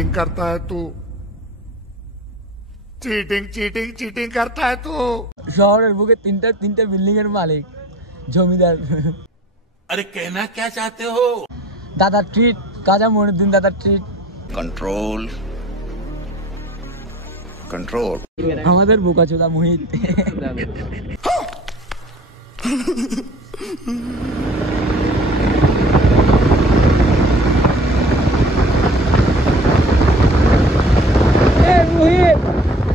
Cheating करता है तू, चीटिंग चीटिंग चीटिंग करता है तू। शहर बुके तीनटे बिल्डिंग मालिक जमीदार। अरे कहना क्या चाहते हो? दादा ट्रीट काजा मोनुद्दीन दादा ट्रीट। Control control. আমাদের বোকাচোদা মোহিত। মোহিত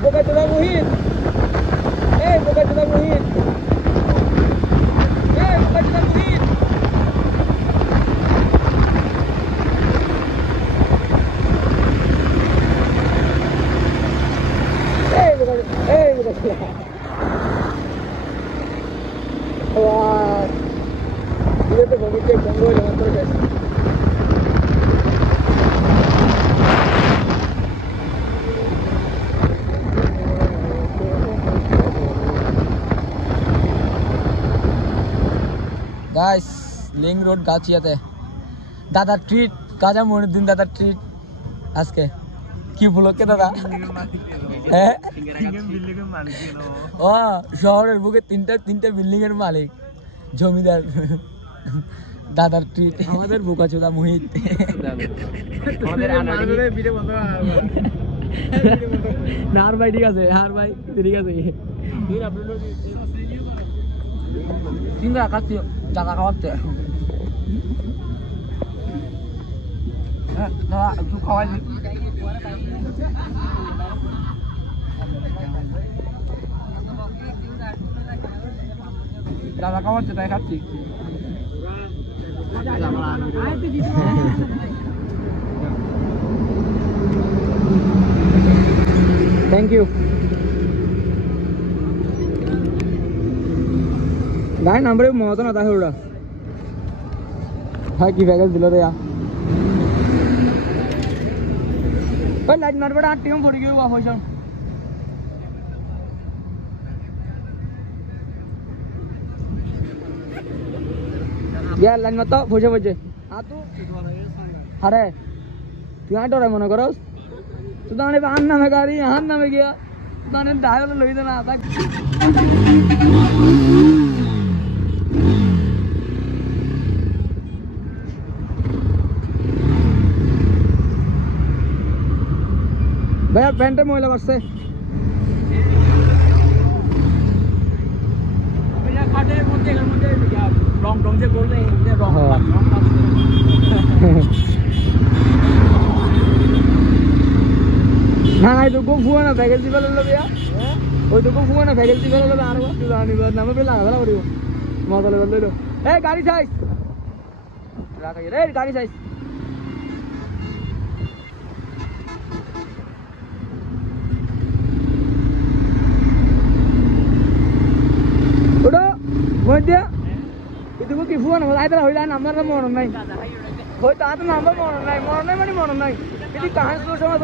বোকাচোদা মোহিত, বোকাচোদা মোহিত, বোকাচোদা মোহিত। Wah, dia tuh begitu bangga dengan terus. Guys, Link Road গাছিয়াতে দাদা ট্রিট কাজা মনুদ্দিন দাদা ট্রিট আজকে কি উপলক্ষে দাদা? হ্যাঁ ও শহরের বুকে তিনটে বিল্ডিং এর মালিক জমিদার দাদার ট্রিট। আমাদের বোকাচোদা মোহিত। না আর ভাই ঠিক আছে, আর ভাই ঠিক আছে। চিন্তা কাছে টাকা খাওয়াচ্ছে দাদা একটু খাওয়াই। দাদা খাওয়াচ্ছে তাই খাচ্ছি। Thank you. गाय नंबर मौत ना था थोड़ा हाँ की पैकेज दिला तो यार पर लाइट नट बड़ा टीम फोड़ गई हुआ होशम यार लाइन मत फोजे फोजे हाँ तू अरे तू यहाँ डर है मनो करो तू तो आने पे आन ना में गाड़ी यहाँ ना में गया तू आने ढाई लोही देना आता भैया पेंटे मोइला बससे भैया खाटे मुझे क्या रॉन्ग रॉन्ग से बोल रहे हैं रॉन्ग ना तो को फुआ ना फैकल्टी वाला लो भैया ओए तो को फुआ ना फैकल्टी वाला लो आरो तू जानी बात नाम पे लगा वाला पड़ियो मौत ले बंदे लो ए गाड़ी साइज राखा रे गाड़ी साइज মধ্যে itu কি ফোন আইতা হইলা নাম্বার মনে নাই হয়তো আত নাম্বার মনে নাই মানে মনে নাই এটি কাহিনী সময়